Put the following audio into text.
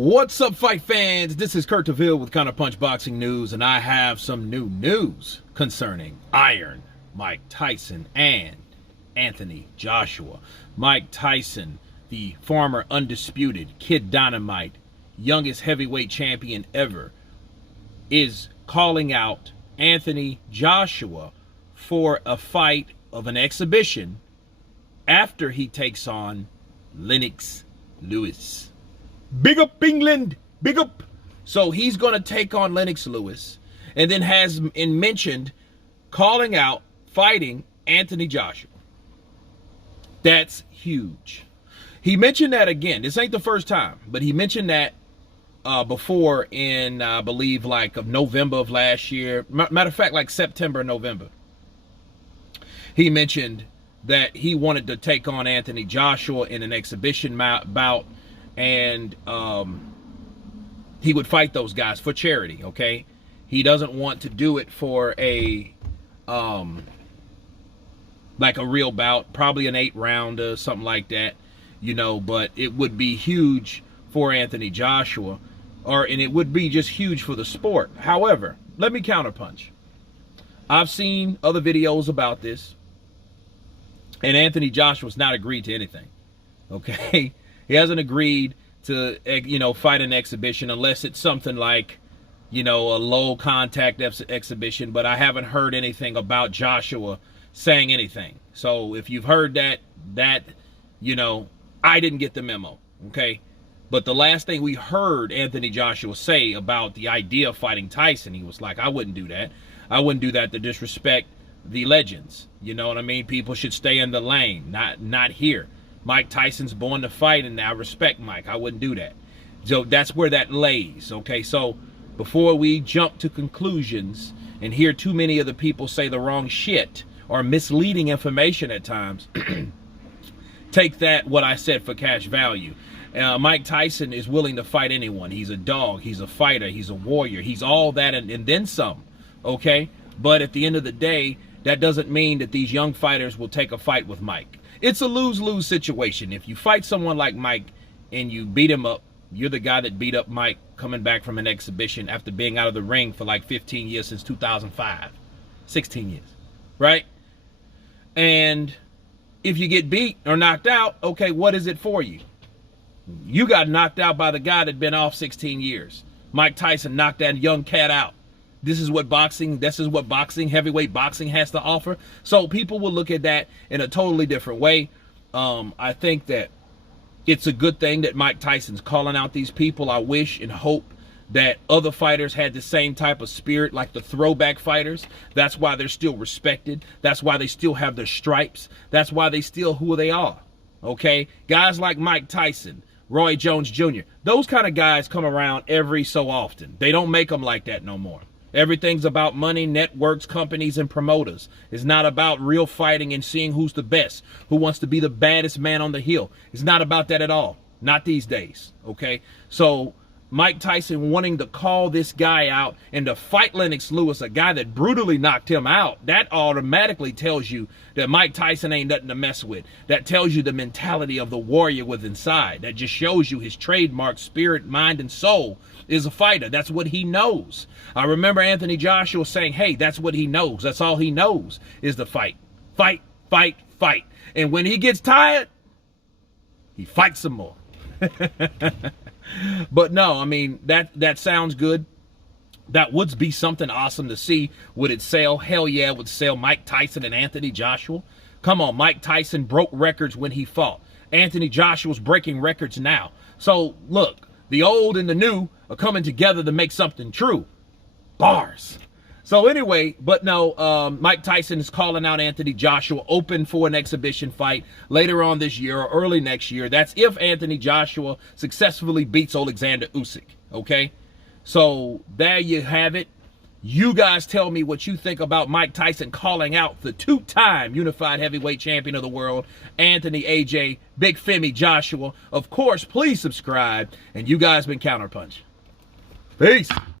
What's up, fight fans? This is Kurt DeVille with Counterpunched Boxing News, and I have some new news concerning Iron Mike Tyson and Anthony Joshua. Mike Tyson, the former undisputed Kid Dynamite, youngest heavyweight champion ever, is calling out Anthony Joshua for a fight of an exhibition after he takes on Lennox Lewis. Big up England, big up. So he's going to take on Lennox Lewis, and then has mentioned calling out, fighting Anthony Joshua. That's huge. He mentioned that again. This ain't the first time, but he mentioned that before in, I believe, like of November of last year. Matter of fact, like September, November. He mentioned that he wanted to take on Anthony Joshua in an exhibition bout. And he would fight those guys for charity, okay? He doesn't want to do it for a like a real bout, probably an 8-rounder, something like that, you know, but it would be huge for Anthony Joshua, and it would be just huge for the sport. However, let me counterpunch. I've seen other videos about this, and Anthony Joshua's not agreed to anything, okay? He hasn't agreed to, you know, fight an exhibition unless it's something like, you know, a low contact exhibition. But I haven't heard anything about Joshua saying anything. So if you've heard that, you know, I didn't get the memo, okay? But the last thing we heard Anthony Joshua say about the idea of fighting Tyson, he was like, I wouldn't do that. I wouldn't do that to disrespect the legends. You know what I mean? People should stay in the lane, not here. Mike Tyson's born to fight, and I respect Mike. I wouldn't do that. So that's where that lays, okay? So before we jump to conclusions and hear too many of the people say the wrong shit or misleading information at times, take that, what I said, for cash value. Mike Tyson is willing to fight anyone. He's a dog. He's a fighter. He's a warrior. He's all that and then some, okay? But at the end of the day, that doesn't mean that these young fighters will take a fight with Mike. It's a lose-lose situation. If you fight someone like Mike and you beat him up, you're the guy that beat up Mike coming back from an exhibition after being out of the ring for like 15 years since 2005. 16 years, right? And if you get beat or knocked out, okay, what is it for you? You got knocked out by the guy that'd been off 16 years. Mike Tyson knocked that young cat out. This is what boxing, heavyweight boxing has to offer. So people will look at that in a totally different way. I think that it's a good thing that Mike Tyson's calling out these people. I wish and hope that other fighters had the same type of spirit, like the throwback fighters. That's why they're still respected. That's why they still have their stripes. That's why they still who they are, okay? Guys like Mike Tyson, Roy Jones Jr., those kind of guys come around every so often. They don't make them like that no more. Everything's about money, networks, companies, and promoters. It's not about real fighting and seeing who's the best, who wants to be the baddest man on the hill. It's not about that at all. Not these days, okay? So Mike Tyson wanting to call this guy out and to fight Lennox Lewis, a guy that brutally knocked him out, that automatically tells you that Mike Tyson ain't nothing to mess with. That tells you the mentality of the warrior within inside. That just shows you his trademark spirit, mind, and soul is a fighter. That's what he knows. I remember Anthony Joshua saying, hey, that's what he knows. That's all he knows is the fight. Fight, fight, fight. And when he gets tired, he fights some more. But no, I mean, that sounds good. That would be something awesome to see. Would it sell? Hell yeah, it would sell. Mike Tyson and Anthony Joshua. Come on, Mike Tyson broke records when he fought. Anthony Joshua's breaking records now. So look, the old and the new are coming together to make something true. Bars. So anyway, but no, Mike Tyson is calling out Anthony Joshua, open for an exhibition fight later on this year or early next year. That's if Anthony Joshua successfully beats Alexander Usyk, okay? So there you have it. You guys tell me what you think about Mike Tyson calling out the two-time unified heavyweight champion of the world, Anthony AJ Big Femi Joshua. Of course, please subscribe, and you guys been Counterpunched. Peace.